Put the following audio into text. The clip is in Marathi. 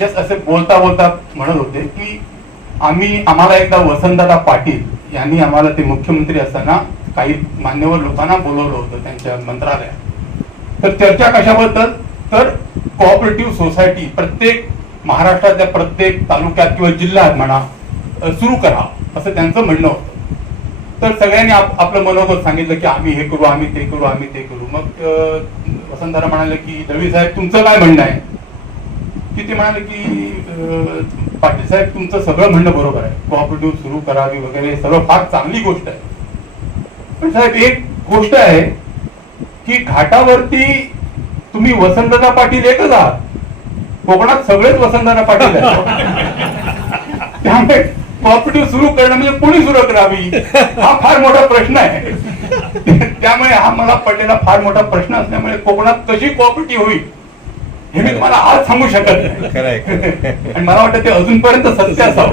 जस्ट असे बोलता बोलता म्हणत होते की आम्ही आम्हाला एकदा वसंतदादा पाटील यांनी आम्हाला ते मुख्यमंत्री असताना काही मान्यवर लोकांना बोलवलं होतं त्यांच्या मंत्रालयात. तर चर्चा कशाबद्दल तर कोऑपरेटिव्ह सोसायटी प्रत्येक महाराष्ट्रातल्या प्रत्येक तालुक्यात किंवा जिल्ह्यात म्हणा सुरू करा असं त्यांचं म्हणणं होतं. तर सगळ्यांनी आप- आपलं मनोगत सांगितलं की आम्ही हे करू आम्ही ते करू आम्ही ते करू. मग वसंतदादा म्हणाले की दळवी साहेब तुमचं काय म्हणणं आहे? की ते म्हणाले की पाटील साहेब तुमचं सगळं म्हणणं बरोबर आहे. कॉपरेटिव्ह सुरू करावी वगैरे सगळं फार चांगली गोष्ट आहे. पण साहेब एक गोष्ट आहे की घाटावरती तुम्ही वसंतदा पाटील एकच आहात. कोकणात सगळेच वसंतदा पाटील आहेत. त्यामुळे कॉपरेटिव्ह सुरू करणं म्हणजे कोणी सुरू करावी? हा फार मोठा प्रश्न आहे. त्यामुळे हा मला पडलेला फार मोठा प्रश्न असल्यामुळे कोकणात कशी कॉपरेटिव्ह होईल? हे मी तुम्हाला आज सांगू शकत नाही. आणि मला वाटतं ते अजूनपर्यंत सत्य असावं.